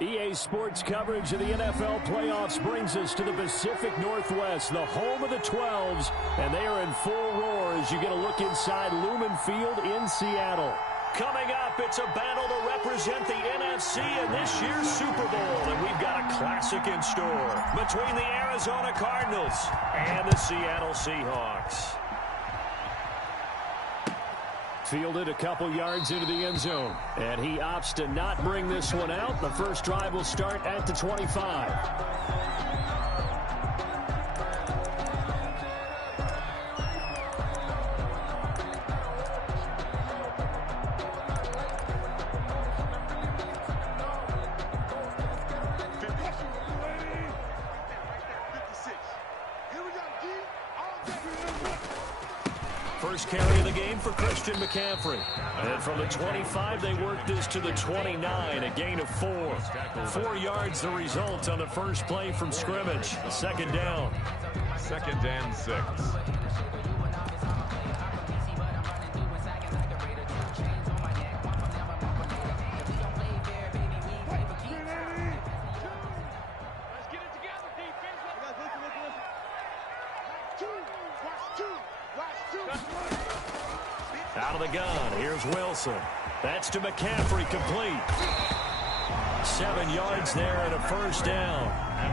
EA Sports coverage of the NFL playoffs brings us to the Pacific Northwest, the home of the 12s, and they are in full roar as you get a look inside Lumen Field in Seattle. Coming up, it's a battle to represent the NFC in this year's Super Bowl, and we've got a classic in store between the Arizona Cardinals and the Seattle Seahawks. Fielded a couple yards into the end zone, and he opts to not bring this one out. The first drive will start at the 25. First carry of the game for Christian McCaffrey. And from the 25, they work this to the 29, a gain of 4. 4 yards the result on the first play from scrimmage. Second down. 2nd and 6. Out of the gun, here's Wilson. That's to McCaffrey, complete. 7 yards there and a first down.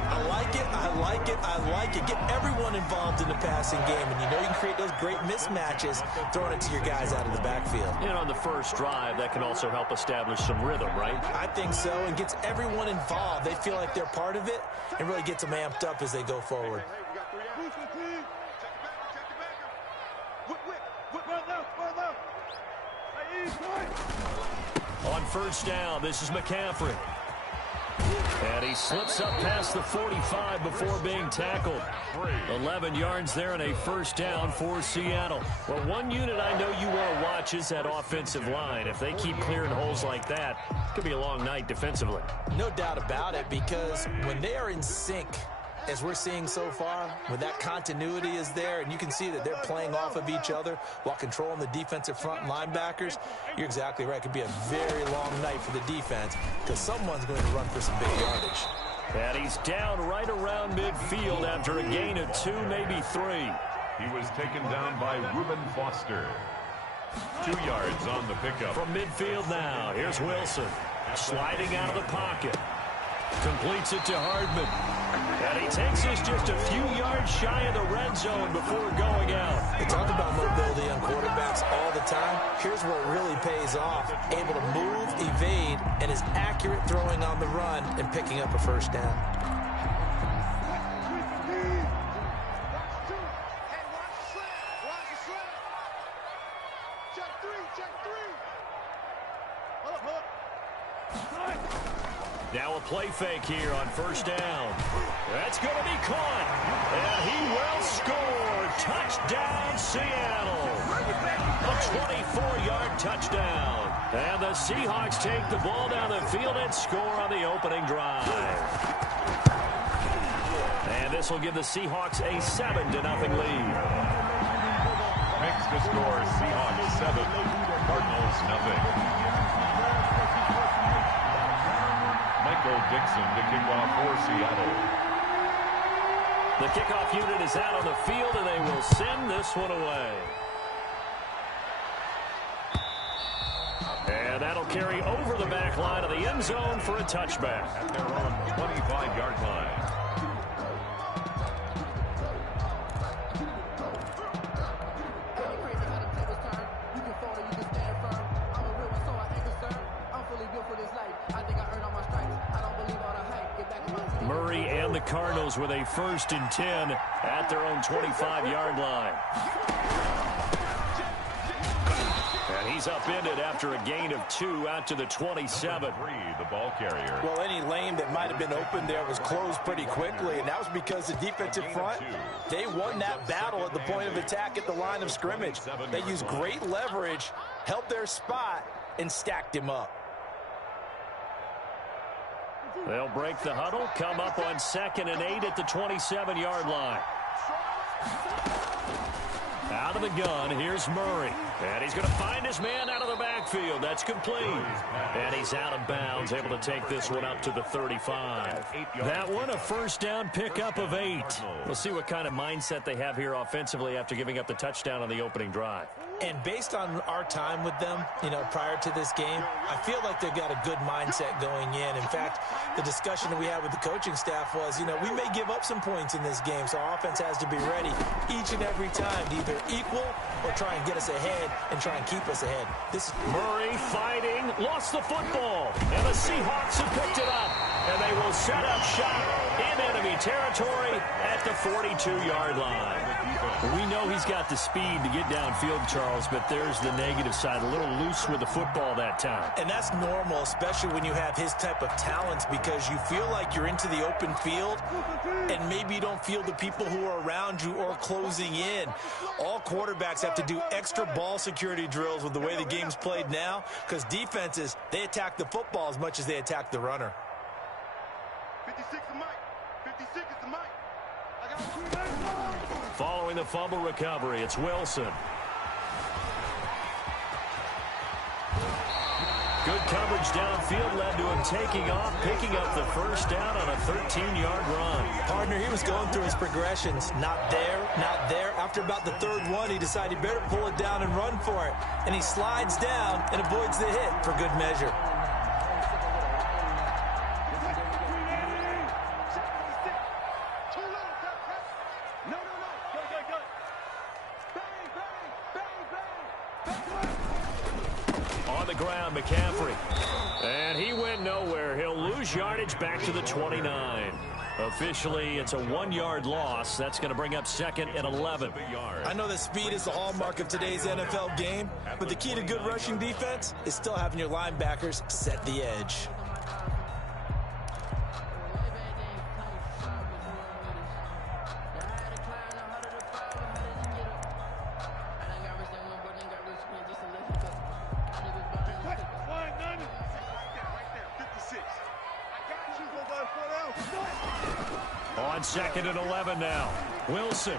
I like it, I like it, I like it. Get everyone involved in the passing game, and you know you can create those great mismatches throwing it to your guys out of the backfield. And on the first drive, that can also help establish some rhythm, right? I think so, and gets everyone involved. They feel like they're part of it, and really gets them amped up as they go forward. On first down, this is McCaffrey. And he slips up past the 45 before being tackled. 11 yards there and a first down for Seattle. Well, one unit I know you want to watch is that offensive line. If they keep clearing holes like that, it could be a long night defensively. No doubt about it, because when they are in sync, as we're seeing so far, when that continuity is there and you can see that they're playing off of each other while controlling the defensive front linebackers, you're exactly right. It could be a very long night for the defense because someone's going to run for some big yardage. And he's down right around midfield after a gain of 2, maybe 3. He was taken down by Reuben Foster. 2 yards on the pickup. From midfield now, here's Wilson. Sliding out of the pocket. Completes it to Hardman. And he takes this just a few yards shy of the red zone before going out. They talk about mobility on quarterbacks all the time. Here's where it really pays off. Able to move, evade, and is accurate throwing on the run and picking up a first down. Now a play fake here on first down. That's going to be caught. And he will score. Touchdown, Seattle. A 24-yard touchdown. And the Seahawks take the ball down the field and score on the opening drive. And this will give the Seahawks a 7-0 lead. Makes the score Seahawks 7, Cardinals 0. Michael Dixon to kick off for Seattle. The kickoff unit is out on the field, and they will send this one away. And that'll carry over the back line of the end zone for a touchback. At their own 25-yard line. Murray and the Cardinals with a 1st and 10 at their own 25-yard line. And he's upended after a gain of 2 out to the 27. 3, the ball carrier. Well, any lane that might have been open there was closed pretty quickly, and that was because the defensive front, they won that battle at the point of attack at the line of scrimmage. They used great leverage, held their spot, and stacked him up. They'll break the huddle, come up on 2nd and 8 at the 27-yard line. Out out of the gun. Here's Murray. And he's going to find his man out of the backfield. That's complete. And he's out of bounds, able to take this one up to the 35. That one, a first down pickup of 8. We'll see what kind of mindset they have here offensively after giving up the touchdown on the opening drive. And based on our time with them, prior to this game, I feel like they've got a good mindset going in. In fact, the discussion that we had with the coaching staff was, we may give up some points in this game, so our offense has to be ready each and every time to either equal or try and get us ahead and try and keep us ahead. Murray fighting, lost the football, and the Seahawks have picked it up, and they will set up shop in enemy territory at the 42-yard line. We know he's got the speed to get downfield, Charles, but there's the negative side, a little loose with the football that time. And that's normal, especially when you have his type of talents, because you feel like you're into the open field, and maybe you don't feel the people who are around you or closing in. All quarterbacks have to do extra ball security drills with the way the game's played now, because defenses, they attack the football as much as they attack the runner. 56 is Mike. 56 is the Mike. I got 2 minutes. Following the fumble recovery, it's Wilson. Good coverage downfield led to him taking off, picking up the first down on a 13-yard run. Partner, he was going through his progressions. Not there, not there. After about the third one, he decided he better pull it down and run for it. And he slides down and avoids the hit for good measure. McCaffrey. And he went nowhere. He'll lose yardage back to the 29. Officially, it's a 1-yard loss. That's going to bring up 2nd and 11. I know that speed is the hallmark of today's NFL game, but the key to good rushing defense is still having your linebackers set the edge. On 2nd and 11 now. Wilson.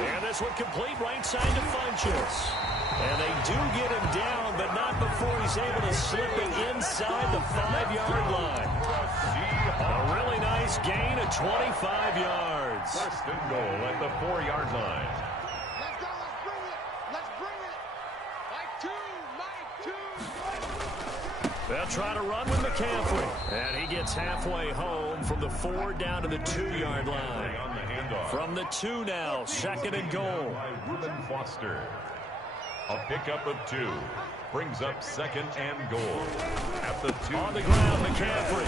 And this one complete right side to Funchess. And they do get him down, but not before he's able to slip it inside the 5-yard line. A really nice gain of 25 yards. First and goal at the 4-yard line. Let's go. Let's bring it. Let's bring it. Mike 2. They'll try to run with McCaffrey. And he gets halfway home from the 4 down to the 2-yard line. From the 2 now, 2nd and goal. Reuben Foster. A pickup of 2. Brings up 2nd and goal. At the 2. On the ground, McCaffrey.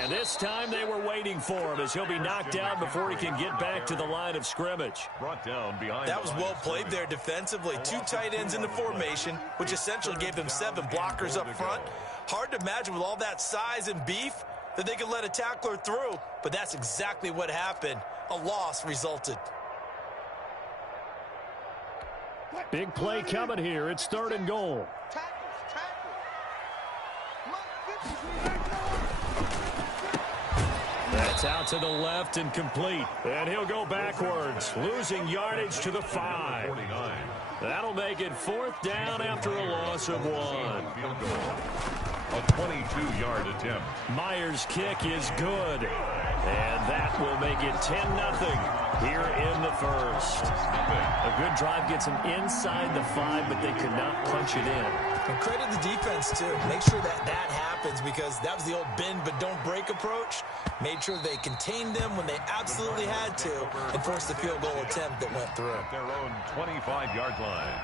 And this time they were waiting for him as he'll be knocked down before he can get back to the line of scrimmage. Brought down behind. That was well played there defensively. 2 tight ends in the formation, which essentially gave them 7 blockers up front. Hard to imagine with all that size and beef that they could let a tackler through, but that's exactly what happened. A loss resulted. Big play coming here. It's 3rd and goal. That's out to the left and complete. And he'll go backwards, losing yardage to the 5. 49. That'll make it 4th down after a loss of 1. Field goal. A 22-yard attempt. Myers' kick is good. And that will make it 10-0 here in the first. A good drive gets them inside the 5, but they could not punch it in. And credit the defense, too. Make sure that happens, because that was the old bend but don't break approach. Made sure they contained them when they absolutely had to and forced the field goal attempt that went through. At their own 25-yard line.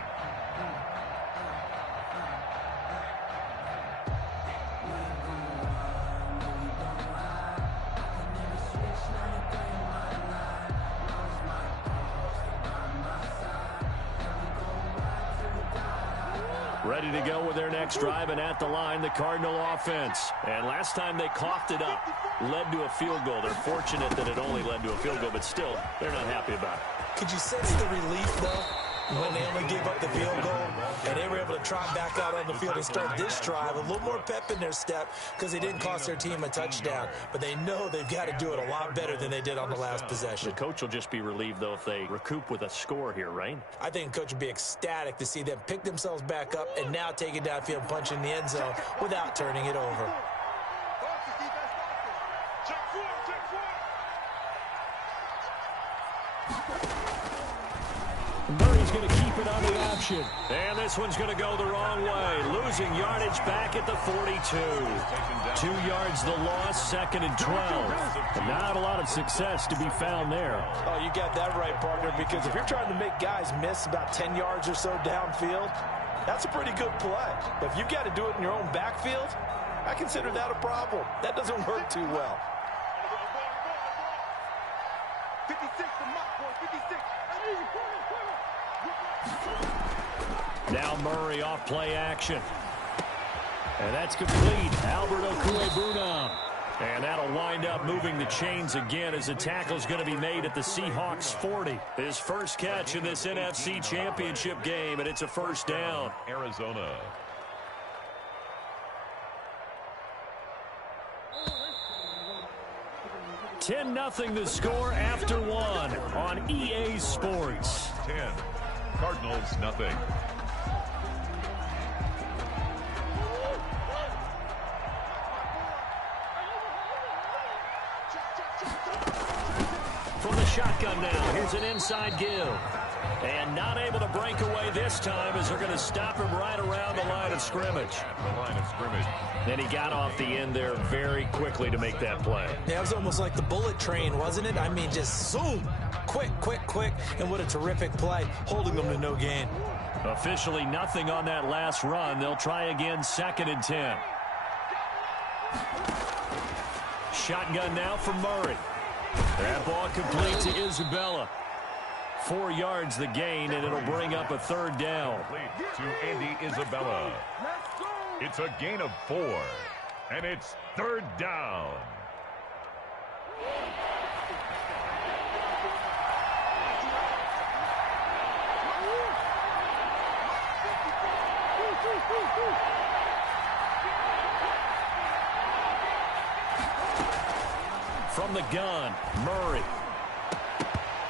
Ready to go with their next drive, and at the line, the Cardinal offense. And last time they coughed it up, led to a field goal. They're fortunate that it only led to a field goal, but still, they're not happy about it. Could you sense the relief, though? when they only gave up the field goal, and they were able to trot back out on the field and start this drive. A little more pep in their step because they didn't cost their team a touchdown. But they know they've got to do it a lot better than they did on the last possession. The coach will just be relieved, though, if they recoup with a score here, right? I think the coach would be ecstatic to see them pick themselves back up and now take it downfield and punch in the end zone without turning it over. Murray's going to keep it on the option. And this one's going to go the wrong way. Losing yardage back at the 42. 2 yards the loss, 2nd and 12. And not a lot of success to be found there. Oh, you got that right, partner, because if you're trying to make guys miss about 10 yards or so downfield, that's a pretty good play. But if you've got to do it in your own backfield, I consider that a problem. That doesn't work too well. 56 to Mike, boy, 56. Now Murray off play action. And that's complete. Albert Okwuegbunam. And that'll wind up moving the chains again as the tackle's going to be made at the Seahawks 40. His first catch in this NFC Championship game, and it's a first down. Arizona. Ten 10-0 the score after 1 on EA Sports. 10. Cardinals nothing. From the shotgun now, here's an inside give. And not able to break away this time as they're going to stop him right around the line of scrimmage. At the line of scrimmage. And he got off the end there very quickly to make that play. Yeah, it was almost like the bullet train, wasn't it? I mean, just zoom. Quick, quick, quick. And what a terrific play, holding them to no gain. Officially nothing on that last run. They'll try again, 2nd and 10. Shotgun now for Murray. That ball complete to Isabella. 4 yards the gain, and it'll bring up a 3rd down. To Andy Isabella. It's a gain of 4, and it's 3rd down. From the gun, Murray.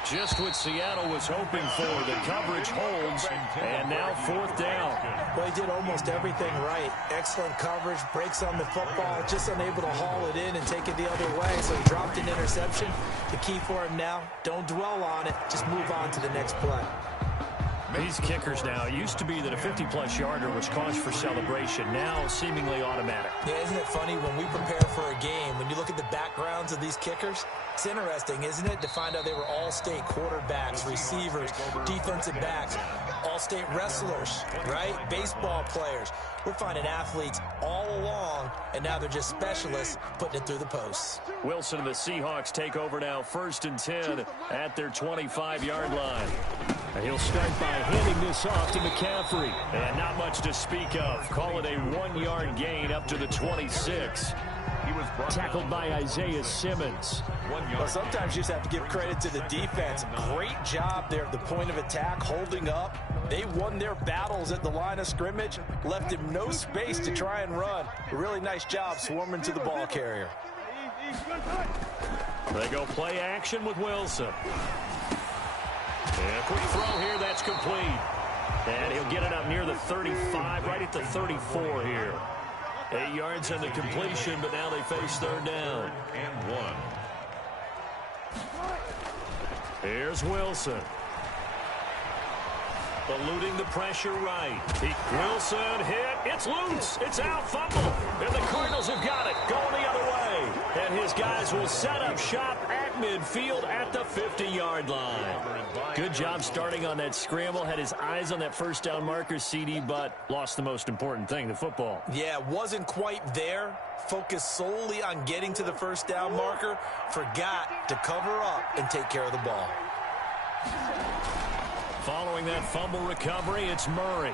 Just what Seattle was hoping for. The coverage holds, and now 4th down. Well, he did almost everything right. Excellent coverage, breaks on the football, just unable to haul it in and take it the other way, so he dropped an interception. The key for him now, don't dwell on it, just move on to the next play. These kickers now, it used to be that a 50-plus yarder was cause for celebration. Now, seemingly automatic. Yeah, isn't it funny when we prepare for a game, when you look at the backgrounds of these kickers, it's interesting, isn't it, to find out they were all-state quarterbacks, receivers, defensive backs, all-state wrestlers, right? Baseball players. We're finding athletes all along, and now they're just specialists putting it through the posts. Wilson and the Seahawks take over now, 1st and 10 at their 25-yard line. And he'll start by handing this off to McCaffrey. And not much to speak of. Call it a 1-yard gain up to the 26. He was tackled by Isaiah Simmons. Well, sometimes you just have to give credit to the defense. Great job there at the point of attack, holding up. They won their battles at the line of scrimmage, left him no space to try and run. A really nice job swarming to the ball carrier. They go play action with Wilson. And a quick throw here, that's complete. And he'll get it up near the 35, right at the 34 here. 8 yards on the completion, but now they face 3rd down. And 1. Here's Wilson. Eluding the pressure right. Wilson hit. It's loose. It's out. Fumble. And the Cardinals have got it. Going the other way. And his guys will set up shop at midfield at the 50-yard line. Good job starting on that scramble. Had his eyes on that first down marker, CD, but lost the most important thing, the football. Yeah, wasn't quite there. Focused solely on getting to the first down marker. Forgot to cover up and take care of the ball. Following that fumble recovery, it's Murray.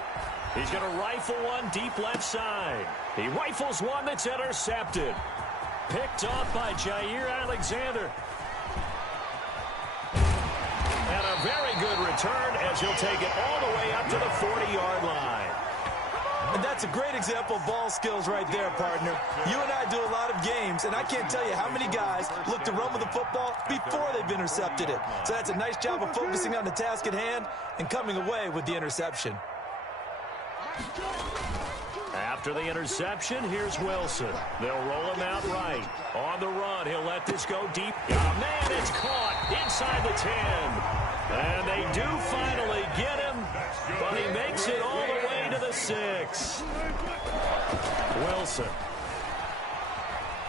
He's going to rifle one deep left side. He rifles one that's intercepted. Picked off by Jair Alexander. And a very good return as he'll take it all the way up to the 40-yard line. And that's a great example of ball skills right there, partner. You and I do a lot of games, and I can't tell you how many guys look to run with the football before they've intercepted it. So that's a nice job of focusing on the task at hand and coming away with the interception. After the interception, here's Wilson. They'll roll him out right. On the run, he'll let this go deep. Oh, man, it's caught inside the 10. And they do finally get him, but he makes it all the way to the 6. Wilson.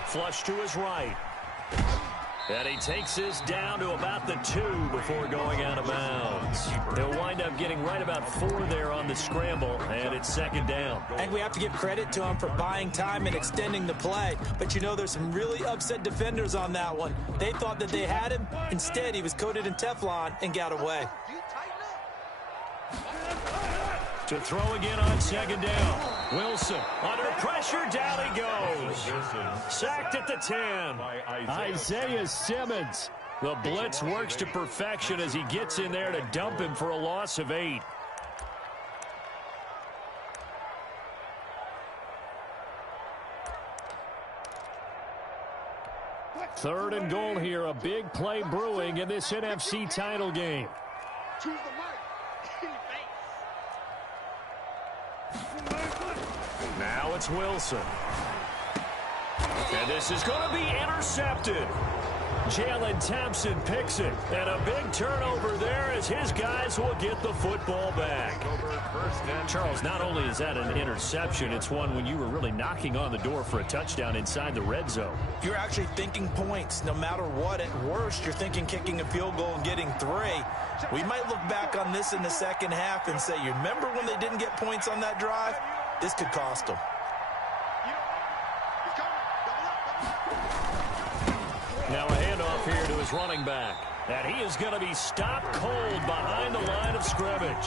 Flush to his right. And he takes this down to about the 2 before going out of bounds. He'll wind up getting right about 4 there on the scramble, and it's second down. And we have to give credit to him for buying time and extending the play. But, you know, there's some really upset defenders on that one. They thought that they had him. Instead, he was coated in Teflon and got away. To throw again on second down. Wilson under pressure, down he goes. Sacked at the 10. Isaiah Simmons. The blitz works to perfection as he gets in there to dump him for a loss of 8. Third and goal here, a big play brewing in this NFC title game. Choose the mic. In your face. Now it's Wilson. And this is going to be intercepted. Jalen Thompson picks it. And a big turnover there as his guys will get the football back. Charles, not only is that an interception, it's one when you were really knocking on the door for a touchdown inside the red zone. You're actually thinking points no matter what. At worst, you're thinking kicking a field goal and getting 3. We might look back on this in the second half and say, you remember when they didn't get points on that drive? This could cost them. Now a handoff here to his running back. And he is going to be stopped cold behind the line of scrimmage.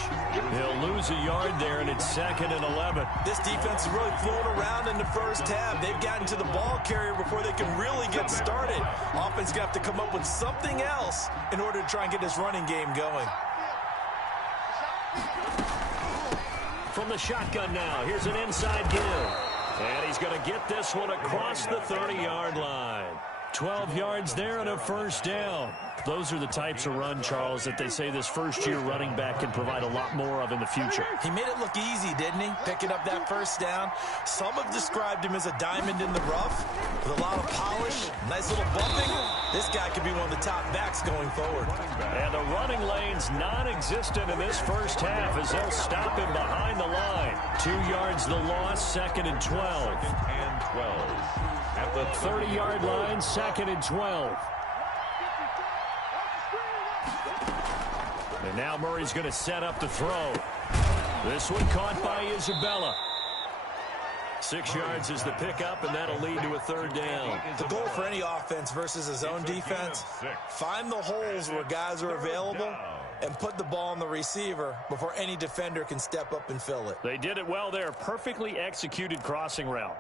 He'll lose a yard there, and it's 2nd and 11. This defense is really flown around in the first half. They've gotten to the ball carrier before they can really get started. Offense going to have to come up with something else in order to try and get this running game going. From the shotgun now, here's an inside give. And he's going to get this one across the 30-yard line. 12 yards there and a first down. Those are the types of run, Charles, that they say this first-year running back can provide a lot more of in the future. He made it look easy, didn't he? Picking up that first down. Some have described him as a diamond in the rough with a lot of polish, nice little bumping. This guy could be one of the top backs going forward. And the running lane's non-existent in this first half as they'll stop him behind the line. 2 yards the loss, 2nd and 12. And 12. At the 30-yard line, 2nd and 12. And now Murray's going to set up the throw. This one caught by Isabella. 6 yards is the pickup, and that'll lead to a third down. The goal for any offense versus his own defense, find the holes where guys are available and put the ball on the receiver before any defender can step up and fill it. They did it well there. Perfectly executed crossing route.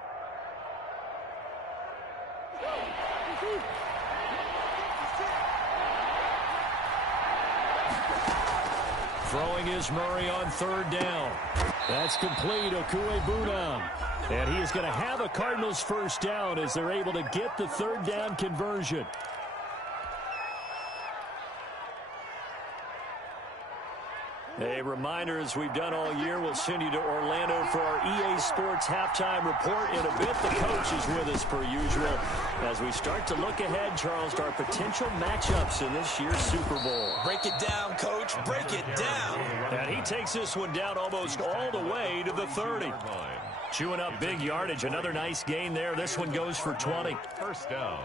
Throwing is Murray on third down. That's complete. Okuebunam. And he is going to have a Cardinals first down as they're able to get the third down conversion. A reminder, as we've done all year, we'll send you to Orlando for our EA Sports halftime report in a bit. The coach is with us per usual as we start to look ahead, Charles, to our potential matchups in this year's Super Bowl. Break it down, Coach. Break it down. And he takes this one down almost all the way to the 30. Chewing up big yardage. Another nice gain there. This one goes for 20. First down.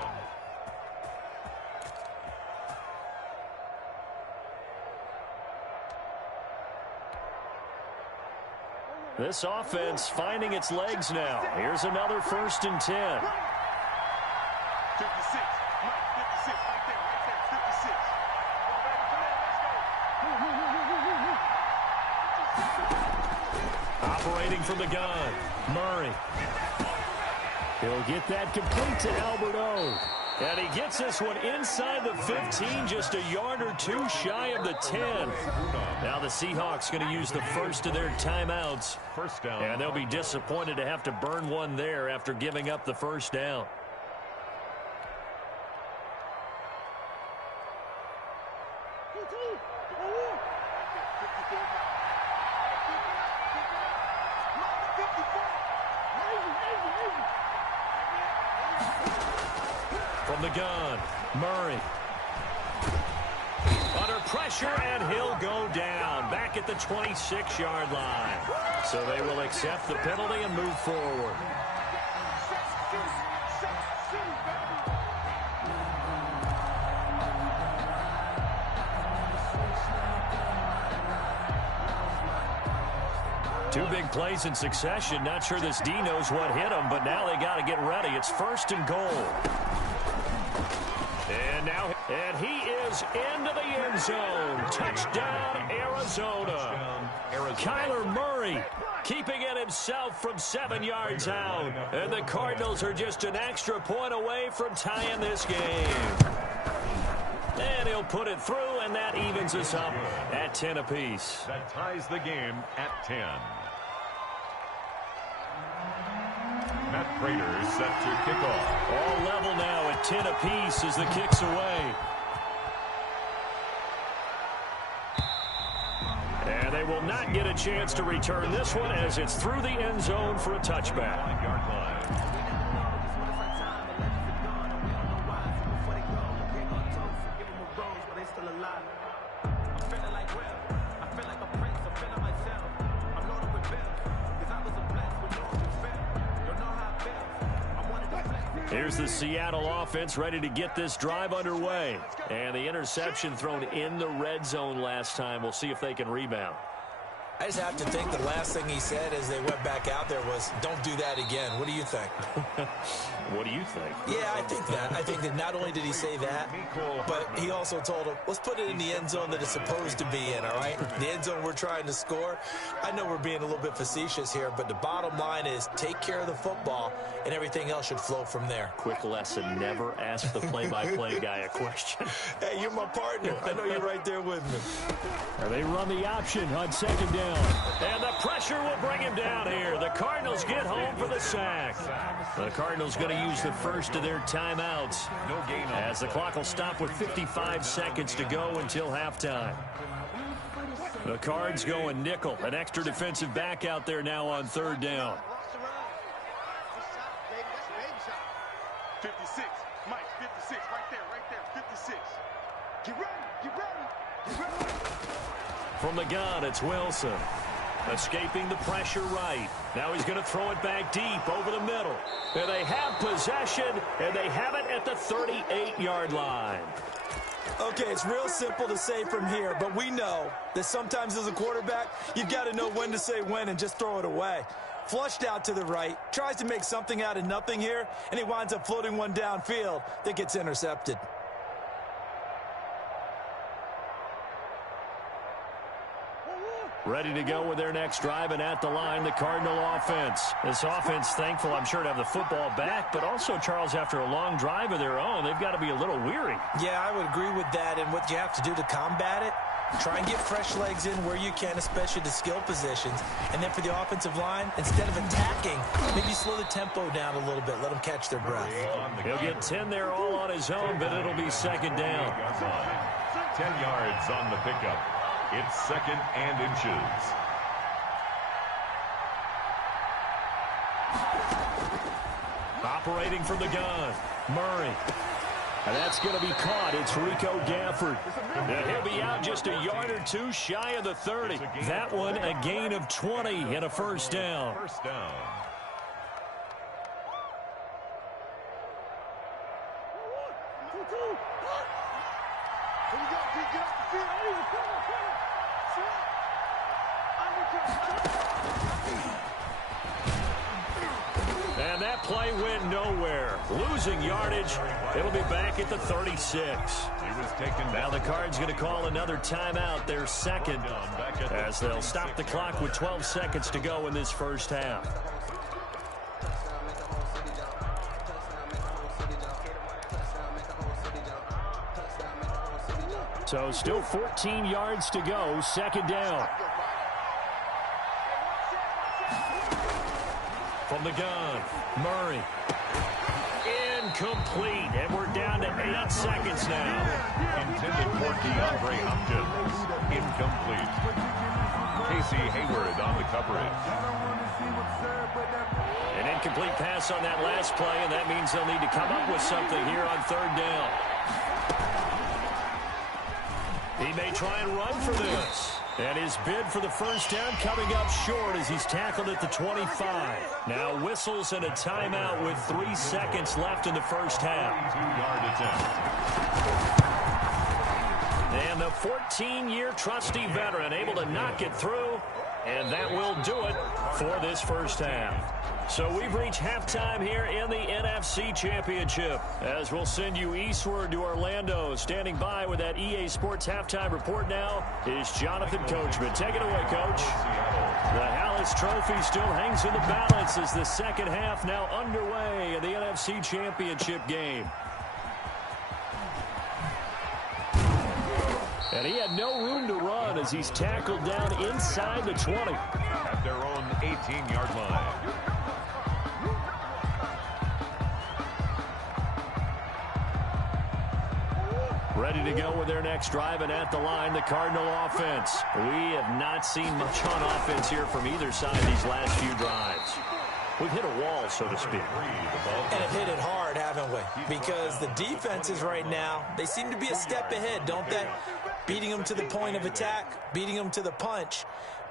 This offense finding its legs now. Here's another 1st and 10. 56. Mike, 56. Right there. 56. Operating from the gun, Murray. He'll get that complete to Albert O. And he gets this one inside the 15, just a yard or two shy of the 10. Now the Seahawks going to use the first of their timeouts. First down. And they'll be disappointed to have to burn one there after giving up the first down. From the gun, Murray. Under pressure, and he'll go down. Back at the 26-yard line. So they will accept the penalty and move forward. Two big plays in succession. Not sure this D knows what hit him, but now they got to get ready. It's first and goal. And he is into the end zone. Touchdown, Arizona. Kyler Murray keeping it himself from 7 yards out. And the Cardinals are just an extra point away from tying this game. And he'll put it through, and that evens us up at 10 apiece. That ties the game at 10. Matt Prater set to kick off. All level now at 10 apiece as the kick's away. And they will not get a chance to return this one as it's through the end zone for a touchback. 9-yard line. Here's the Seattle offense ready to get this drive underway. And the interception thrown in the red zone last time. We'll see if they can rebound. I just have to think the last thing he said as they went back out there was, don't do that again. What do you think? What do you think? Yeah, I think that. I think that not only did he say that, but he also told him, let's put it in the end zone that it's supposed to be in, all right? The end zone we're trying to score. I know we're being a little bit facetious here, but the bottom line is take care of the football, and everything else should flow from there. Quick lesson, never ask the play-by-play guy a question. Hey, you're my partner. I know you're right there with me. They run the option on second down. And the pressure will bring him down here. The Cardinals get home for the sack. The Cardinals going to use the first of their timeouts. No gain as the clock will stop with 55 seconds to go until halftime. The Cards going nickel. An extra defensive back out there now on third down. 56. Mike, 56. Right there. 56. Get ready. From the gun, it's Wilson. Escaping the pressure right. Now he's going to throw it back deep over the middle. And they have possession, and they have it at the 38-yard line. Okay, it's real simple to say from here, but we know that sometimes as a quarterback, you've got to know when to say when and just throw it away. Flushed out to the right, tries to make something out of nothing here, and he winds up floating one downfield that gets intercepted. Ready to go with their next drive, and at the line, the Cardinal offense. This offense, thankful, I'm sure, to have the football back, but also, Charles, after a long drive of their own, they've got to be a little weary. Yeah, I would agree with that, and what you have to do to combat it, try and get fresh legs in where you can, especially the skill positions. And then for the offensive line, instead of attacking, maybe slow the tempo down a little bit, let them catch their breath. He'll get 10 there all on his own, but it'll be second down. 10 yards on the pickup. It's second and inches. Operating from the gun, Murray. And that's going to be caught. It's Rico Gafford. And he'll be out just a yard or two shy of the 30. That one a gain of 20 and a first down. First down. And that play went nowhere. Losing yardage. It'll be back at the 36. He was taken. Now the Cards going to call another timeout, their second, as they'll stop the clock with 12 seconds to go in this first half. So still 14 yards to go, second down. From the gun, Murray. Incomplete, and we're down to 8 seconds now. Intended for DeAndre Hopkins. Incomplete. Casey Hayward on the coverage. An incomplete pass on that last play, and that means they'll need to come up with something here on third down. He may try and run for this. And his bid for the first down coming up short as he's tackled at the 25. Now whistles and a timeout with 3 seconds left in the first half. 2-yard attempt. And the 14-year trusty veteran able to knock it through. And that will do it for this first half. So we've reached halftime here in the NFC Championship. As we'll send you eastward to Orlando. Standing by with that EA Sports halftime report now is Jonathan Coachman. Take it away, Coach. The Hallis Trophy still hangs in the balance as the second half now underway in the NFC Championship game. And he had no room to run as he's tackled down inside the 20. At their own 18-yard line. Ready to go with their next drive, and at the line, the Cardinal offense. We have not seen much on offense here from either side these last few drives. We've hit a wall, so to speak. And have hit it hard, haven't we? Because the defenses right now, they seem to be a step ahead, don't they? Beating them to the point of attack, beating them to the punch.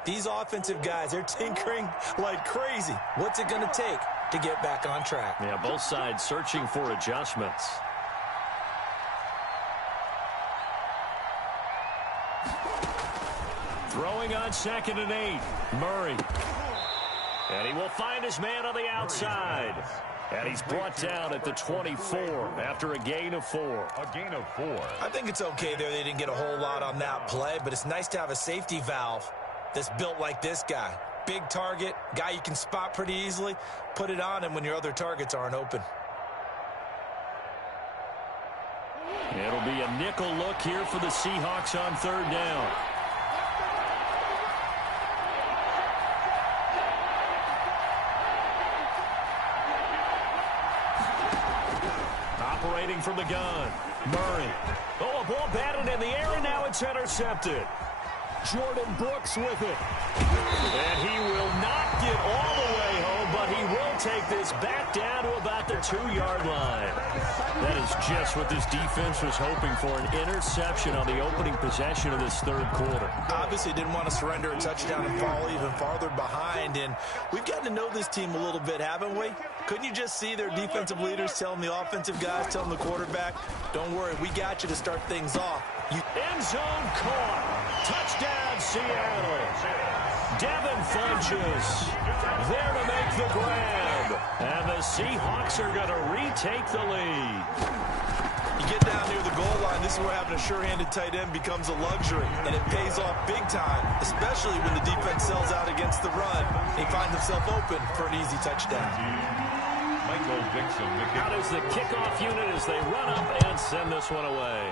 These offensive guys, they're tinkering like crazy. What's it going to take to get back on track? Yeah, both sides searching for adjustments. Throwing on 2nd and 8, Murray. And he will find his man on the outside. And he's brought down at the 24 after a gain of 4. A gain of 4. I think it's okay there. They didn't get a whole lot on that play, but it's nice to have a safety valve that's built like this guy. Big target, guy you can spot pretty easily. Put it on him when your other targets aren't open. It'll be a nickel look here for the Seahawks on third down. Operating from the gun, Murray. Oh, a ball batted in the air, and now it's intercepted. Jordan Brooks with it. And he will not get all the way home, but he will take this back down to about the 2-yard line. That is just what this defense was hoping for, an interception on the opening possession of this third quarter. Obviously didn't want to surrender a touchdown and fall even farther behind, and we've gotten to know this team a little bit, haven't we? Couldn't you just see their defensive leaders telling the offensive guys, telling the quarterback, don't worry, we got you to start things off. End zone caught. Touchdown, Seattle. Devin Funchess there to make the grab. And the Seahawks are going to retake the lead. You get down near the goal line, this is where having a sure-handed tight end becomes a luxury, and it pays off big time, especially when the defense sells out against the run. He finds himself open for an easy touchdown. Michael Dixon. Out is the kickoff unit as they run up and send this one away.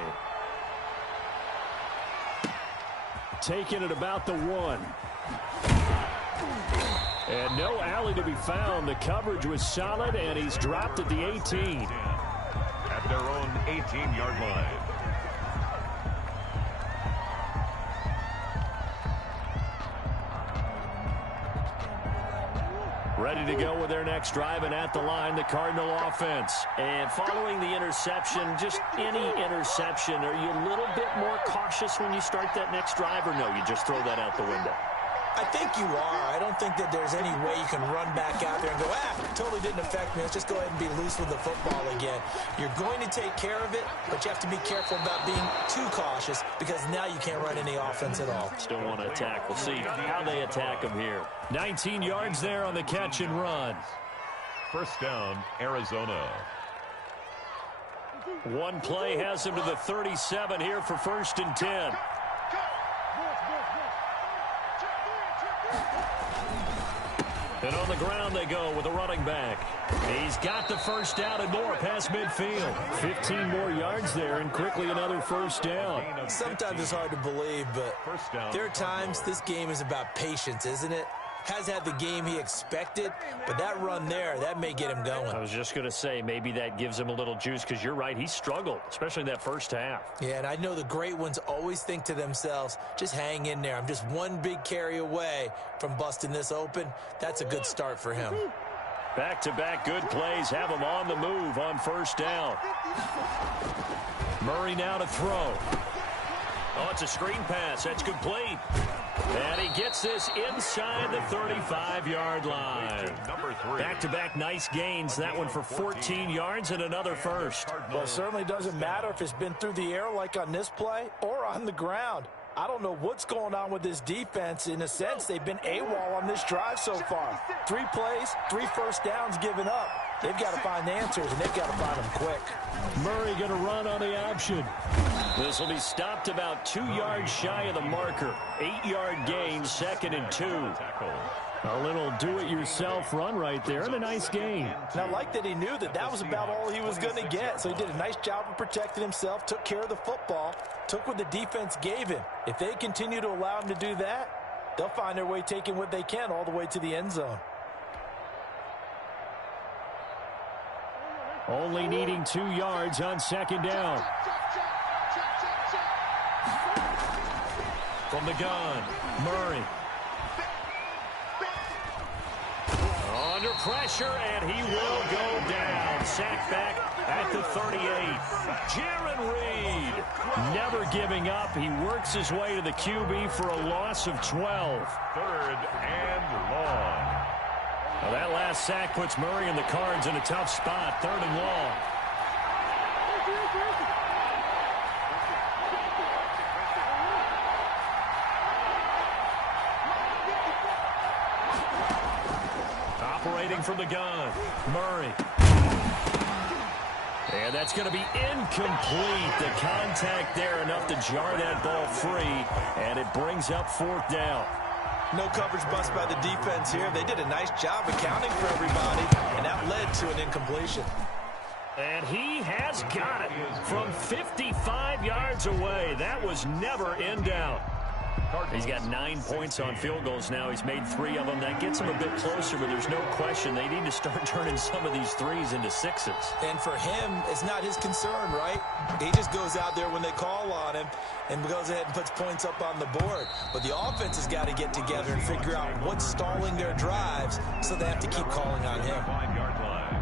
Taken at about the 1. And no alley to be found. The coverage was solid, and he's dropped at the 18. At their own 18-yard line. Ready to go with their next drive, and at the line, the Cardinal offense. And following the interception, just any interception, are you a little bit more cautious when you start that next drive, or no, you just throw that out the window? I think you are. I don't think that there's any way you can run back out there and go, totally didn't affect me. Let's just go ahead and be loose with the football again. You're going to take care of it, but you have to be careful about being too cautious because now you can't run any offense at all. Still want to attack. We'll see how they attack him here. 19 yards there on the catch and run. First down, Arizona. One play has him to the 37 here for 1st and 10. And on the ground they go with a running back. He's got the first down and more past midfield. 15 more yards there and quickly another first down. Sometimes it's hard to believe, but there are times this game is about patience, isn't it? Has had the game he expected, but that run there, that may get him going. I was just going to say, maybe that gives him a little juice because you're right, he struggled, especially in that first half. Yeah, and I know the great ones always think to themselves, just hang in there. I'm just one big carry away from busting this open. That's a good start for him. Back-to-back good plays have him on the move on first down. Murray now to throw. Oh, it's a screen pass. That's complete. And he gets this inside the 35-yard line. Back-to-back nice gains. That one for 14 yards and another first. Well, it certainly doesn't matter if it's been through the air like on this play or on the ground. I don't know what's going on with this defense. In a sense, they've been AWOL on this drive so far. 3 plays, 3 first downs given up. They've got to find answers, and they've got to find them quick. Murray going to run on the option. This will be stopped about 2 yards shy of the marker. 8-yard gain, 2nd and 2. A little do-it-yourself run right there, and a nice gain. And I like that he knew that that was about all he was going to get. So he did a nice job of protecting himself, took care of the football, took what the defense gave him. If they continue to allow him to do that, they'll find their way taking what they can all the way to the end zone. Only needing 2 yards on 2nd down. From the gun, Murray. Under pressure, and he will go down. Sacked back at the 38. Jaron Reed never giving up. He works his way to the QB for a loss of 12. 3rd and long. Well, that last sack puts Murray and the Cards in a tough spot. 3rd and long. Operating from the gun, Murray. And that's going to be incomplete. The contact there enough to jar that ball free, and it brings up 4th down. No coverage bust by the defense here. They did a nice job accounting for everybody, and that led to an incompletion. And he has got it from 55 yards away. That was never in doubt. He's got 9 points on field goals now. He's made 3 of them. That gets him a bit closer, but there's no question they need to start turning some of these 3s into 6s. And for him, it's not his concern, right? He just goes out there when they call on him and goes ahead and puts points up on the board. But the offense has got to get together and figure out what's stalling their drives, so they have to keep calling on him. 5-yard line.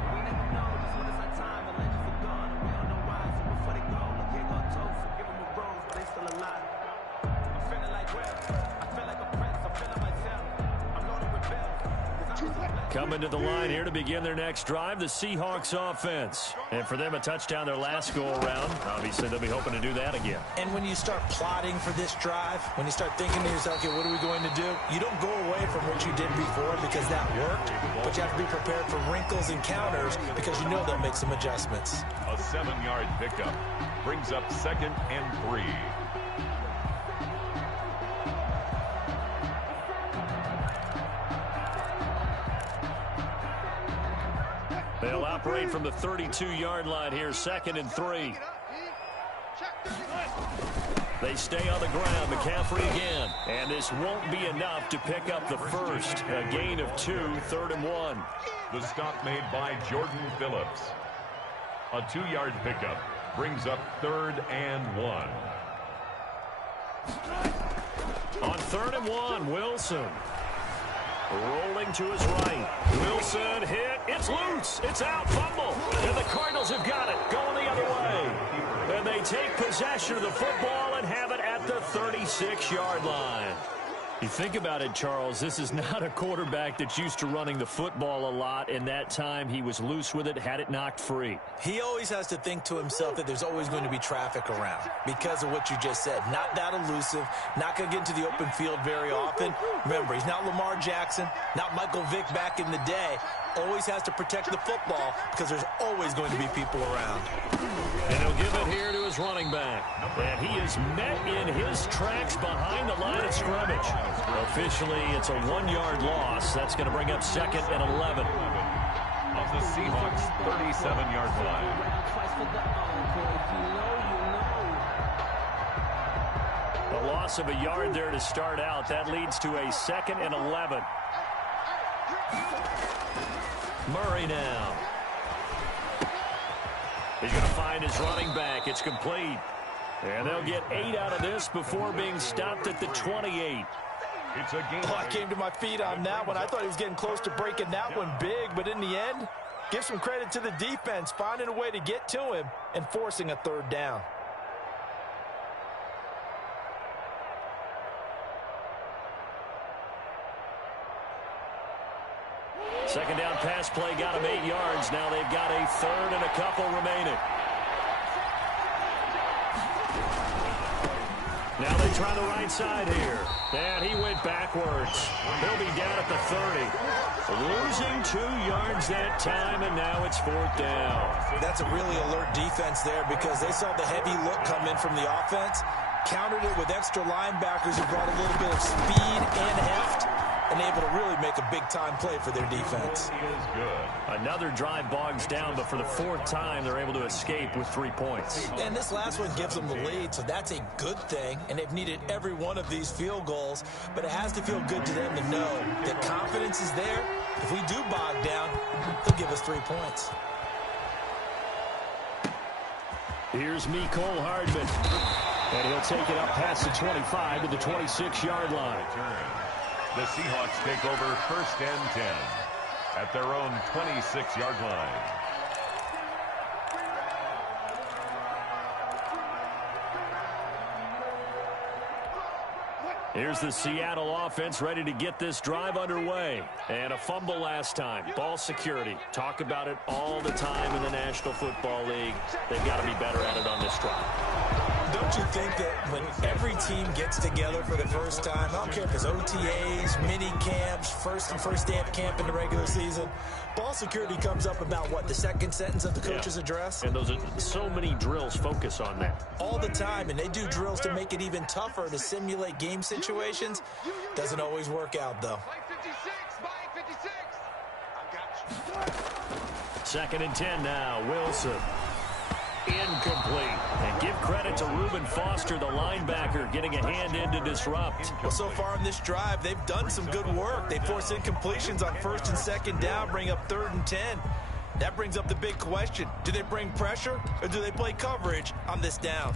Coming to the line here to begin their next drive, the Seahawks offense. And for them, a touchdown their last go-around. Obviously, they'll be hoping to do that again. And when you start plotting for this drive, when you start thinking to yourself, okay, what are we going to do? You don't go away from what you did before because that worked, but you have to be prepared for wrinkles and counters because you know they'll make some adjustments. A 7-yard pickup brings up 2nd and 3. They'll operate from the 32-yard line here, 2nd and 3. They stay on the ground. McCaffrey again. And this won't be enough to pick up the first. A gain of 2, 3rd and 1. The stop made by Jordan Phillips. A 2-yard pickup brings up 3rd and 1. On 3rd and 1, Wilson. Rolling to his right. Wilson hit. It's loose. It's out. Fumble. And the Cardinals have got it. Going the other way. And they take possession of the football and have it at the 36-yard line. You think about it, Charles, this is not a quarterback that's used to running the football a lot, and that time he was loose with it, had it knocked free. He always has to think to himself that there's always going to be traffic around because of what you just said. Not that elusive, not going to get into the open field very often. Remember, he's not Lamar Jackson, not Michael Vick back in the day, always has to protect the football because there's always going to be people around. And he'll give it here to his running back. And he is met in his tracks behind the line of scrimmage. Officially, it's a 1-yard loss. That's going to bring up 2nd and 11. Of the Seahawks' 37-yard line. A loss of a yard there to start out. That leads to a 2nd and 11. Murray now. He's going to find his running back. It's complete. And they'll get 8 out of this before being stopped at the 28. It's a game. Oh, I came to my feet on that one. I thought he was getting close to breaking that one big, but in the end, give some credit to the defense, finding a way to get to him and forcing a 3rd down. Second down pass play got him 8 yards. Now they've got a 3rd and a couple remaining. Now they try the right side here. And he went backwards. He'll be down at the 30. Losing 2 yards that time, and now it's 4th down. That's a really alert defense there because they saw the heavy look come in from the offense, countered it with extra linebackers who brought a little bit of speed and heft, and able to really make a big-time play for their defense. He is good. Another drive bogs down, but for the 4th time, they're able to escape with 3 points. And this last one gives them the lead, so that's a good thing. And they've needed every one of these field goals, but it has to feel good to them to know that confidence is there. If we do bog down, they'll give us 3 points. Here's Mecole Hardman. And he'll take it up past the 25 to the 26-yard line. The Seahawks take over 1st and 10 at their own 26-yard line. Here's the Seattle offense ready to get this drive underway. And a fumble last time. Ball security. Talk about it all the time in the National Football League. They've got to be better at it on this drive. Don't you think that when every team gets together for the first time, I don't care if it's OTAs, mini camps, first day of camp in the regular season, ball security comes up about what, the second sentence of the coach's address? And those are so many drills focus on that. All the time, and they do drills to make it even tougher to simulate game situations. Doesn't always work out, though. 2nd and 10 now. Wilson. Incomplete. And give credit to Reuben Foster, the linebacker, getting a hand in to disrupt. Well, so far in this drive, they've done some good work. They force incompletions on 1st and 2nd down, bring up 3rd and 10. That brings up the big question. Do they bring pressure or do they play coverage on this down?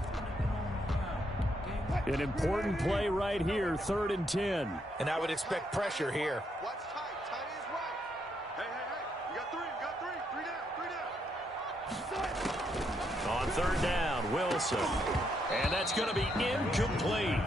An important play right here, 3rd and 10. And I would expect pressure here. Watch tight. Tight is right. Hey. You got 3. You got 3. 3 down. 3 down. On 3rd down, Wilson. And that's going to be incomplete.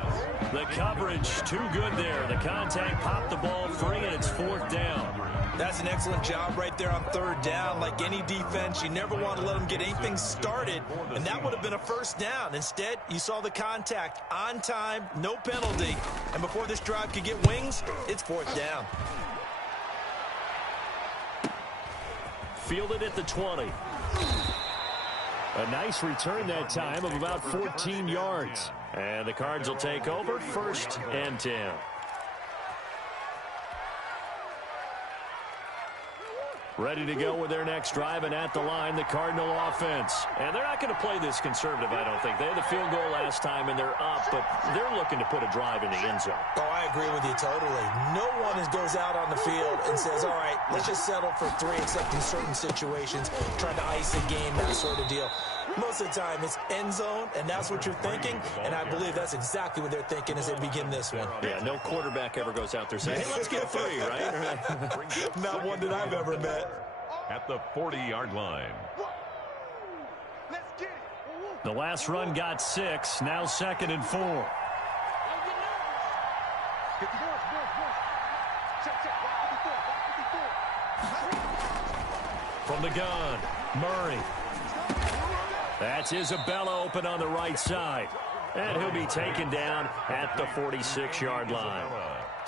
The coverage too good there. The contact popped the ball free, and it's 4th down. That's an excellent job right there on 3rd down. Like any defense, you never want to let them get anything started, and that would have been a 1st down. Instead, you saw the contact on time, no penalty, and before this drive could get wings, it's 4th down. Fielded at the 20. A nice return that time of about 14 yards. And the Cards will take over 1st and 10. Ready to go with their next drive, and at the line, the Cardinal offense. And they're not going to play this conservative, I don't think. They had the field goal last time, and they're up, but they're looking to put a drive in the end zone. Oh, I agree with you totally. No one goes out on the field and says, all right, let's just settle for 3, except in certain situations, trying to ice a game, that sort of deal. Most of the time, it's end zone, and that's what you're thinking, and I believe that's exactly what they're thinking as they begin this one. Yeah, no quarterback ever goes out there saying, hey, let's get 3, right? Not one that I've ever met. At the 40-yard line. Let's get it. The last run got 6, now 2nd and 4. From the gun, Murray. That's Isabella open on the right side. And he'll be taken down at the 46-yard line.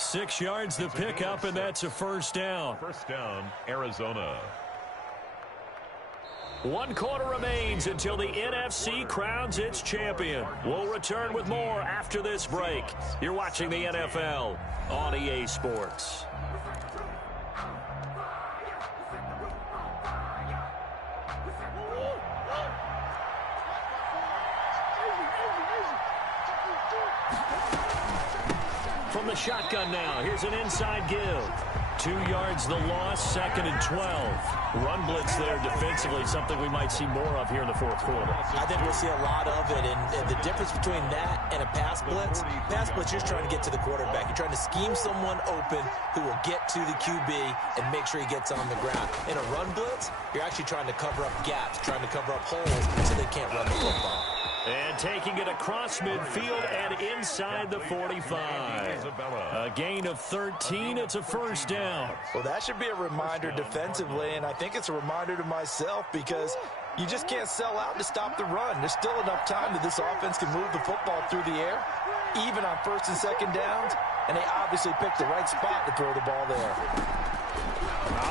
6 yards the pickup, and that's a first down. First down, Arizona. 1 quarter remains until the NFC crowns its champion. We'll return with more after this break. You're watching the NFL on EA Sports. From the shotgun now, here's an inside give. 2 yards the loss, 2nd and 12. Run blitz there defensively, something we might see more of here in the fourth quarter. I think we'll see a lot of it, and the difference between that and a pass blitz, you're just trying to get to the quarterback. You're trying to scheme someone open who will get to the QB and make sure he gets on the ground. In a run blitz, you're actually trying to cover up gaps, trying to cover up holes so they can't run the football. And taking it across midfield and inside the 45. A gain of 13. It's a first down. Well, that should be a reminder defensively, and I think it's a reminder to myself because you just can't sell out to stop the run. There's still enough time that this offense can move the football through the air, even on 1st and 2nd downs, and they obviously picked the right spot to throw the ball there.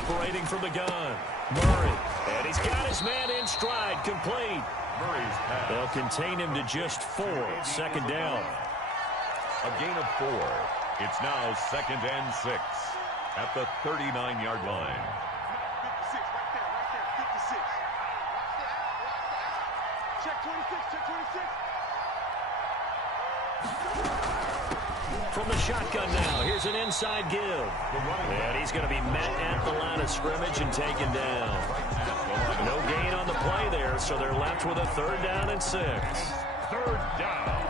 Operating from the gun, Murray. And he's got his man in stride, complete. They'll contain him to just 4. 2nd down. A gain of 4. It's now 2nd and 6 at the 39-yard line. 56, right there, 56. Check 26, check 26. From the shotgun now, here's an inside give. And he's going to be met at the line of scrimmage and taken down. No gain on the play there, so they're left with a 3rd down and 6. 3rd down.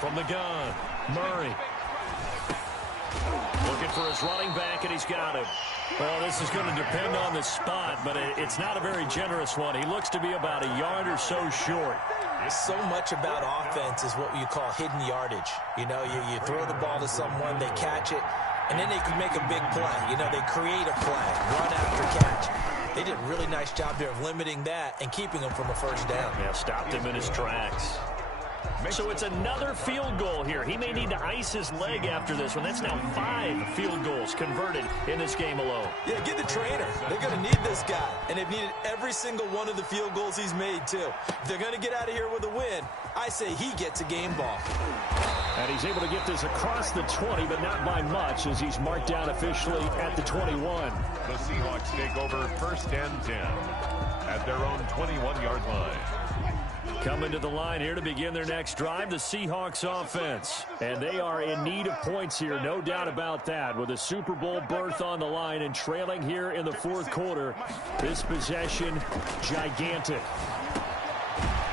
From the gun, Murray. Looking for his running back, and he's got him. Well, this is going to depend on the spot, but it's not a very generous one. He looks to be about a yard or so short. So much about offense is what you call hidden yardage. You know, you throw the ball to someone, they catch it, and then they can make a big play. You know, they create a play, run after catch. They did a really nice job there of limiting that and keeping him from a first down. Yeah, stopped him in his tracks. So it's another field goal here. He may need to ice his leg after this one. That's now 5 field goals converted in this game alone. Yeah, get the trainer. They're going to need this guy. And they've needed every single one of the field goals he's made, too. If they're going to get out of here with a win, I say he gets a game ball. And he's able to get this across the 20, but not by much, as he's marked down officially at the 21. The Seahawks take over 1st and 10 at their own 21-yard line. Coming to the line here to begin their next drive, the Seahawks offense. And they are in need of points here, no doubt about that. With a Super Bowl berth on the line and trailing here in the 4th quarter, this possession, gigantic.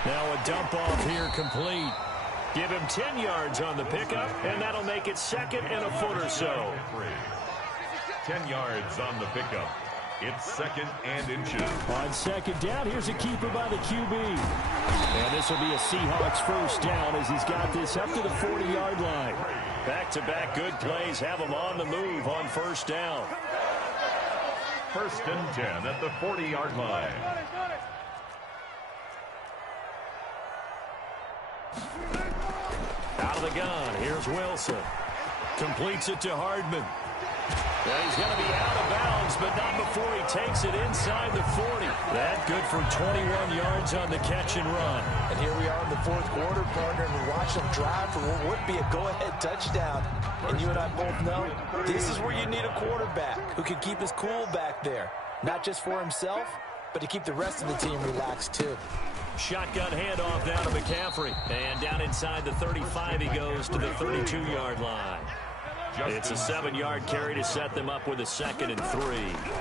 Now a dump off here complete. Give him 10 yards on the pickup, and that'll make it 2nd and a foot or so. 10 yards on the pickup. It's 2nd and inches. On 2nd down, here's a keeper by the QB. And this will be a Seahawks first down as he's got this up to the 40-yard line. Back-to-back good plays have him on the move on 1st down. 1st and 10 at the 40-yard line. Out of the gun, here's Wilson. Completes it to Hardman. Well, he's going to be out of bounds, but not before he takes it inside the 40. That good for 21 yards on the catch and run. And here we are in the 4th quarter, partner, and we watch them drive for what would be a go-ahead touchdown. And you and I both know this is where you need a quarterback who can keep his cool back there. Not just for himself, but to keep the rest of the team relaxed, too. Shotgun handoff down to McCaffrey. And down inside the 35 he goes to the 32-yard line. It's a 7-yard carry to set them up with a 2nd and 3.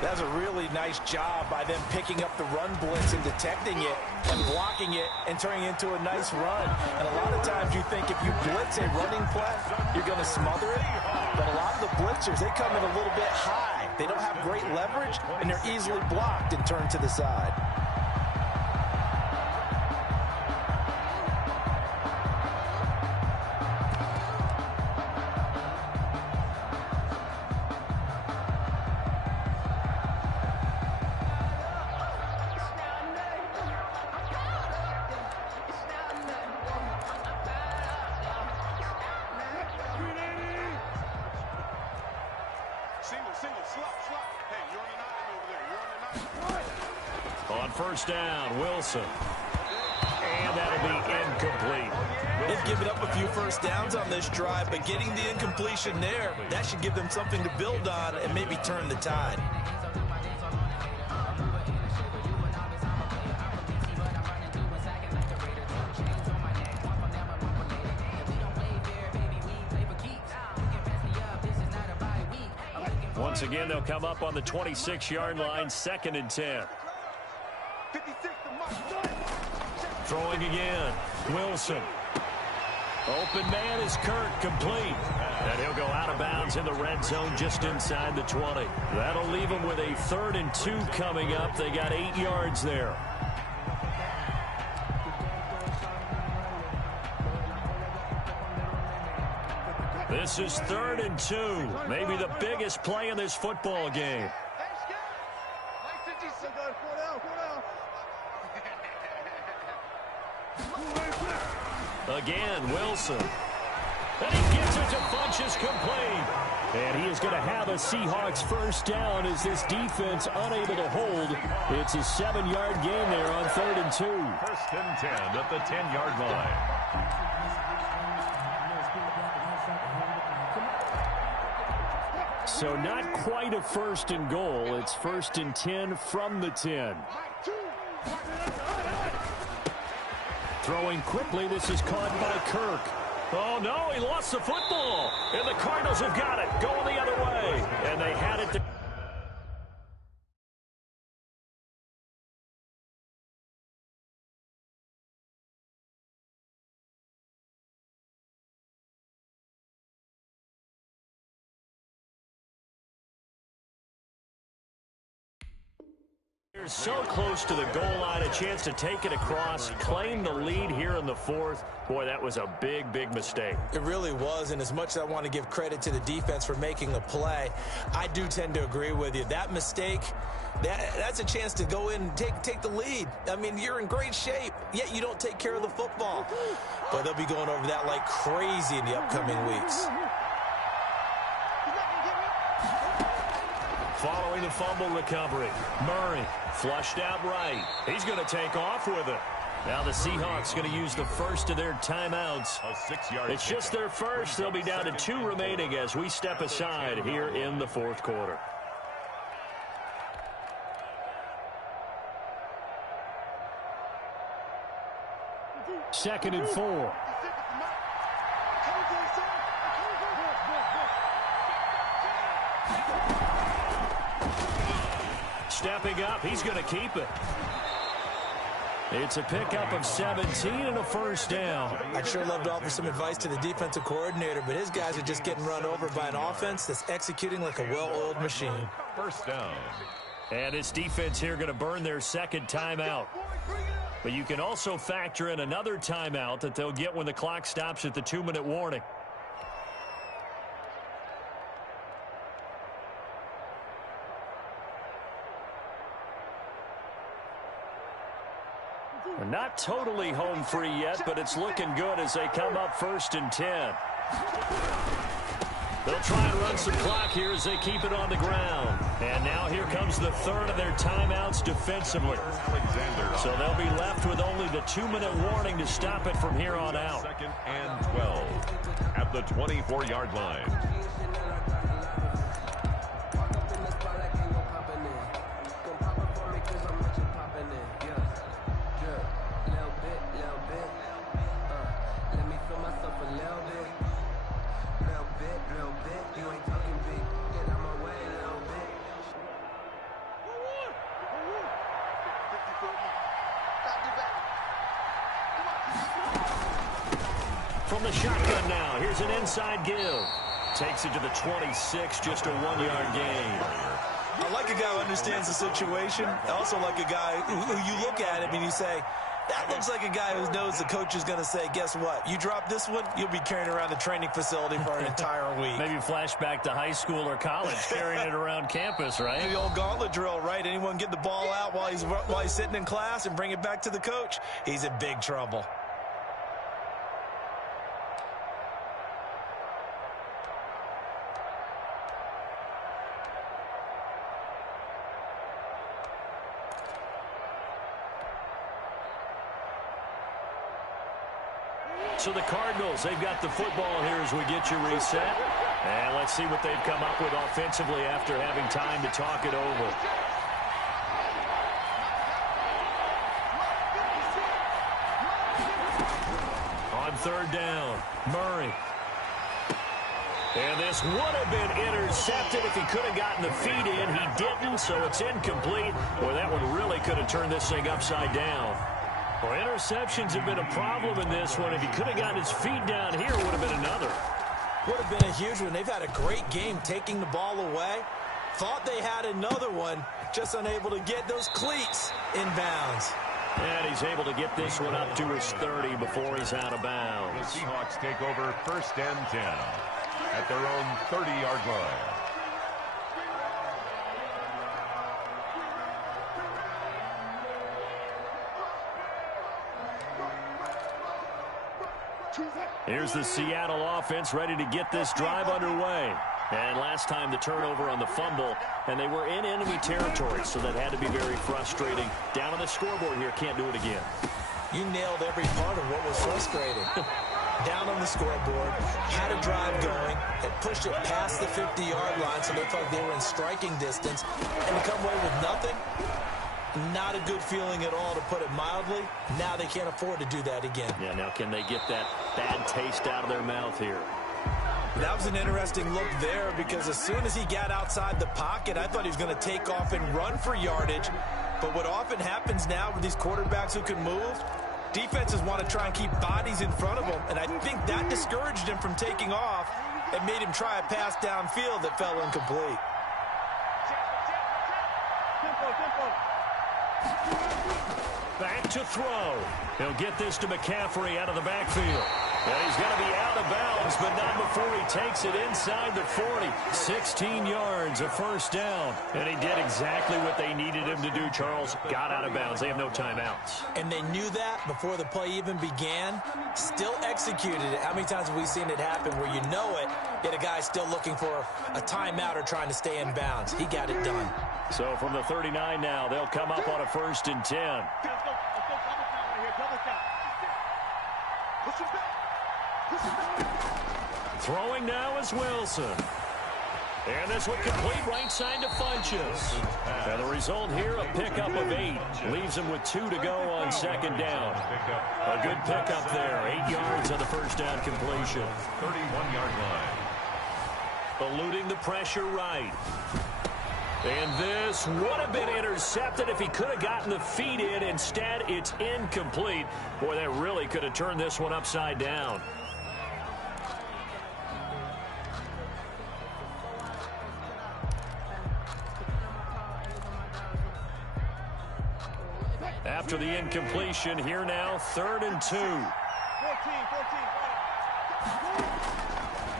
That's a really nice job by them picking up the run blitz and detecting it and blocking it and turning it into a nice run. And a lot of times you think if you blitz a running play, you're going to smother it. But a lot of the blitzers, they come in a little bit high. They don't have great leverage, and they're easily blocked and turned to the side. Single, slot. Hey, you're on the 9 over there. You're on the 9. On first down, Wilson. And that'll be incomplete. They've given up a few first downs on this drive, but getting the incompletion there, that should give them something to build on and maybe turn the tide. Once again, they'll come up on the 26-yard line, 2nd and 10. 56 to Mike. Throwing again, Wilson. Open man is Kirk, complete. And he'll go out of bounds in the red zone just inside the 20. That'll leave them with a 3rd and 2 coming up. They got 8 yards there. This is 3rd and 2. Maybe the biggest play in this football game. Again, Wilson. And he gets it to Funchess, complete. And he is going to have a Seahawks first down as this defense unable to hold. It's a 7-yard gain there on 3rd and 2. 1st and 10 at the 10-yard line. So not quite a 1st and goal. It's 1st and 10 from the 10. Throwing quickly, this is caught by Kirk. Oh, no, he lost the football. And the Cardinals have got it, going the other way. And they had it. They're so close to the goal line, a chance to take it across, claim the lead here in the 4th. Boy, that was a big, big mistake. It really was, and as much as I want to give credit to the defense for making the play, I do tend to agree with you. That mistake, that's a chance to go in and take the lead. I mean, you're in great shape, yet you don't take care of the football. But they'll be going over that like crazy in the upcoming weeks. Following the fumble recovery, Murray flushed out right. He's going to take off with it. Now the Seahawks going to use the first of their timeouts. A 6-yard It's just their first. They'll be down to 2 remaining as we step aside here in the 4th quarter. Second and 4. Stepping up, he's going to keep it. It's a pickup of 17 and a first down. I'd sure love to offer some advice to the defensive coordinator, but his guys are just getting run over by an offense that's executing like a well-oiled machine. 1st down. And this defense here going to burn their 2nd timeout. But you can also factor in another timeout that they'll get when the clock stops at the 2-minute warning. Not totally home free yet, but it's looking good as they come up 1st and 10. They'll try and run some clock here as they keep it on the ground. And now here comes the 3rd of their timeouts defensively. So they'll be left with only the 2-minute warning to stop it from here on out. 2nd and 12 at the 24-yard line. From the shotgun now, here's an inside give. Takes it to the 26, just a 1-yard gain. I like a guy who understands the situation. I also like a guy who you look at him and you say, that looks like a guy who knows the coach is going to say, guess what? You drop this one, you'll be carrying around the training facility for an entire week. Maybe flashback to high school or college, carrying it around campus, right? The old gauntlet drill, right? Anyone get the ball out while he's sitting in class and bring it back to the coach, he's in big trouble. So the Cardinals, they've got the football here as we get you reset. And let's see what they've come up with offensively after having time to talk it over. On third down, Murray. And this would have been intercepted if he could have gotten the feet in. He didn't, so it's incomplete. Boy, that one really could have turned this thing upside down. Well, interceptions have been a problem in this one. If he could have gotten his feet down here, it would have been another. Would have been a huge one. They've had a great game taking the ball away. Thought they had another one, just unable to get those cleats in bounds. And he's able to get this one up to his 30 before he's out of bounds. The Seahawks take over 1st and 10 at their own 30-yard line. Here's the Seattle offense ready to get this drive underway. And last time the turnover on the fumble, and they were in enemy territory, so that had to be very frustrating. Down on the scoreboard here, can't do it again. You nailed every part of what was frustrating. Down on the scoreboard, had a drive going, had pushed it past the 50-yard line, so they thought they were in striking distance, and to come away with nothing, not a good feeling at all, to put it mildly. Now they can't afford to do that again. Yeah, now can they get that bad taste out of their mouth here? That was an interesting look there, because as soon as he got outside the pocket, I thought he was going to take off and run for yardage. But what often happens now with these quarterbacks who can move, defenses want to try and keep bodies in front of them, and I think that discouraged him from taking off and made him try a pass downfield that fell incomplete. Back to throw. He'll get this to McCaffrey out of the backfield. And he's going to be out of bounds, but not before he takes it inside the 40. 16 yards, a first down. And he did exactly what they needed him to do, Charles. Got out of bounds. They have no timeouts. And they knew that before the play even began. Still executed it. How many times have we seen it happen where you know it, yet a guy's still looking for a timeout or trying to stay in bounds? He got it done. So from the 39 now, they'll come up on a 1st and 10. Throwing now is Wilson. And this one complete right side to Funchess. And the result here, a pickup of 8. Leaves him with 2 to go on 2nd down. A good pickup there. 8 yards on the first down completion. 31-yard line. Eluding the pressure right. And this would have been intercepted if he could have gotten the feet in. Instead, it's incomplete. Boy, that really could have turned this one upside down. After the incompletion, here now, 3rd and 2.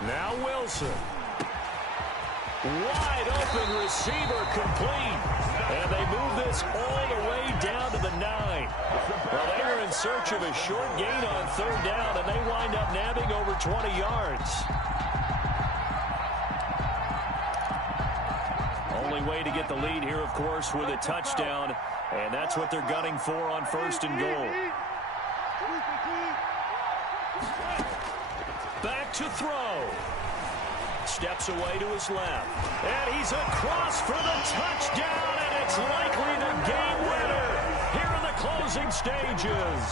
Now Wilson. Wide open receiver complete. And they move this all the way down to the 9. Well, they were in search of a short gain on 3rd down, and they wind up nabbing over 20 yards. Only way to get the lead here, of course, with a touchdown. And that's what they're gunning for on 1st and goal. Back to throw. Steps away to his left. And he's across for the touchdown, and it's likely the game winner here in the closing stages.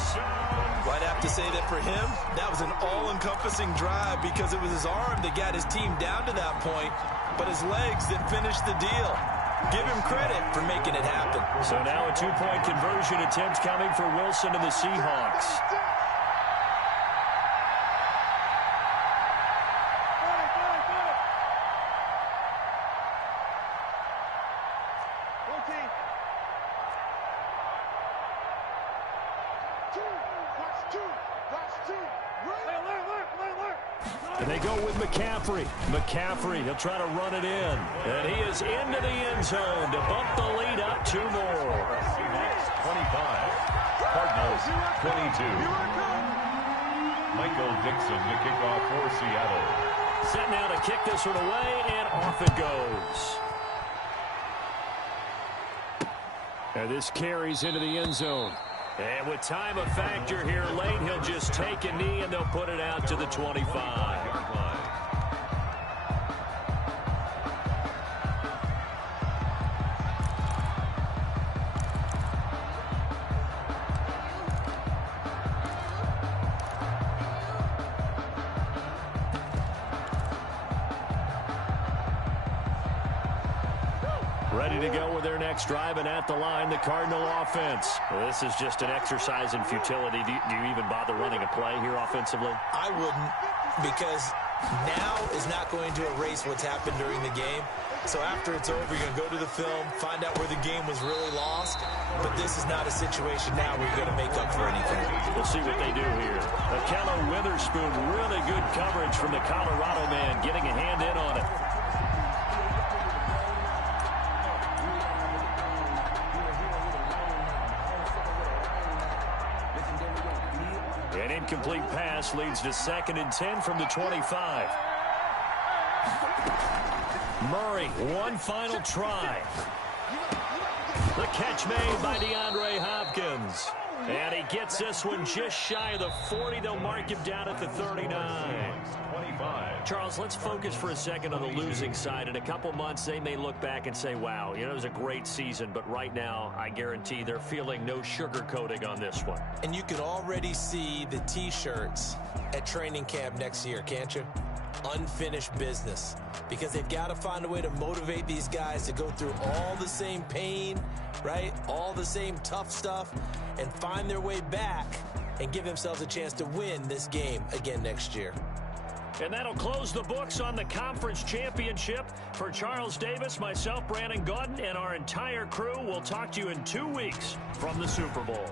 Well, I'd have to say that for him, that was an all-encompassing drive, because it was his arm that got his team down to that point, but his legs that finished the deal. Give him credit for making it happen. So now a 2-point conversion attempt coming for Wilson and the Seahawks. And they go with McCaffrey. McCaffrey, he'll try to run it in. And he is into the end zone to bump the lead up 2 more. 25. Cardinals 22. Michael Dixon to kick off for Seattle. Set now to kick this one away, and off it goes. And this carries into the end zone. And with time a factor here late, he'll just take a knee and they'll put it out to the 25. Ready to go with their next drive, and at the line, the Cardinal offense. Well, this is just an exercise in futility. Do you even bother running a play here offensively? I wouldn't, because now is not going to erase what's happened during the game. So after it's over, you're going to go to the film, find out where the game was really lost. But this is not a situation now where you're going to make up for anything. We'll see what they do here. Akello Witherspoon, really good coverage from the Colorado man, getting a hand in on it. An incomplete pass leads to 2nd and 10 from the 25. Murray, one final try. The catch made by DeAndre Hopkins. And he gets this one just shy of the 40. They'll mark him down at the 39. 25. Charles, let's focus for a second on the losing side. In a couple months, they may look back and say, wow, it was a great season. But right now, I guarantee they're feeling no sugarcoating on this one. And you can already see the T-shirts at training camp next year, can't you? Unfinished business. Because they've got to find a way to motivate these guys to go through all the same pain, right? All the same tough stuff, and find their way back and give themselves a chance to win this game again next year. And that'll close the books on the conference championship. For Charles Davis, myself, Brandon Gaudin, and our entire crew, we'll talk to you in 2 weeks from the Super Bowl.